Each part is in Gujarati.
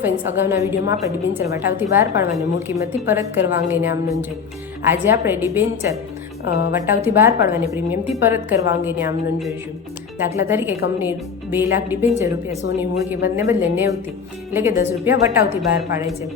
ફ્રેન્ડ્સ, અગાઉના વિડીયોમાં આપણે ડિબેન્ચર વટાવથી બહાર પાડવાની મૂળ કિંમતથી પરત કરવા અંગેની આમનોંધ છે. આજે આપણે ડિબેન્ચર વટાવથી બહાર પાડવાની પ્રીમિયમથી પરત કરવા અંગેની આમનોંધ જોઈશું. દાખલા તરીકે કંપની 2 લાખ ડિબેન્ચર ₹100ની મૂળ કિંમતને બદલે 90 એટલે કે ₹10 વટાવથી બહાર પાડે છે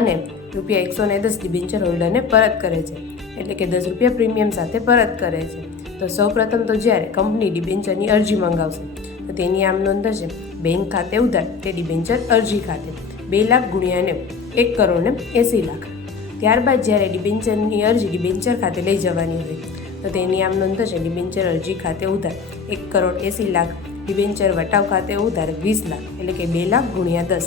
અને ₹110 ડિબેન્ચર હોલ્ડરને પરત કરે છે, એટલે કે ₹10 પ્રીમિયમ સાથે પરત કરે છે. તો સૌપ્રથમ તો જ્યારે કંપની ડિબેન્ચરની અરજી મંગાવશે તો તેની આમનોંધ થશે બેંક ખાતે ઉધાર તે ડિબેન્ચર અરજી ખાતે 2 લાખ ગુણ્યા 1,80,00,000. ત્યારબાદ જ્યારે ડિબેન્ચરની અરજી ડિબેન્ચર ખાતે લઈ જવાની હોય તો તેની આમનોંધ થશે ડિબેન્ચર અરજી ખાતે ઉધાર 1,80,00,000, ડિબેન્ચર વટાવ ખાતે ઉધાર 20 લાખ એટલે કે 2 લાખ ગુણ્યા 10.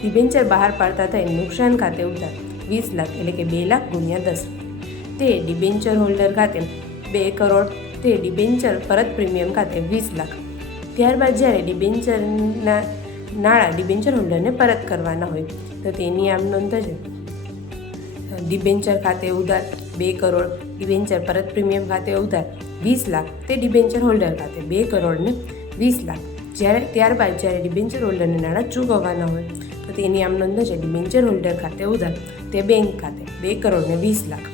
ડિબેન્ચર બહાર પાડતા થઈ નુકસાન ખાતે ઉધાર 20 લાખ એટલે કે 2 લાખ ગુણ્યા 10. તે ડિબેન્ચર હોલ્ડર ખાતે 2 કરોડ, તે ડિબેન્ચર પરત પ્રીમિયમ ખાતે 20 લાખ. ત્યારબાદ જ્યારે ડિબેન્ચરના નાણાં ડિબેન્ચર હોલ્ડરને પરત કરવાના હોય તો તેની આમનોંધ થશે ડિબેન્ચર ખાતે ઉધાર 2 કરોડ, ડિબેન્ચર પરત પ્રીમિયમ ખાતે ઉધાર 20 લાખ, તે ડિબેન્ચર હોલ્ડર ખાતે 2 કરોડ ને 20 લાખ. ત્યારબાદ જ્યારે ડિબેન્ચર હોલ્ડરને નાણાં ચૂકવવાના હોય તો તેની આમનોંધ થશે ડિબેન્ચર હોલ્ડર ખાતે ઉધાર તે બેંક ખાતે 2 કરોડ ને 20 લાખ.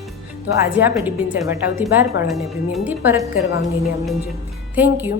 તો આજે આપણે ડિબેન્ચર વટાવથી બહાર પાડવાને પ્રીમિયમથી પરત કરવા અંગેની આમનોંધ છે. Thank you.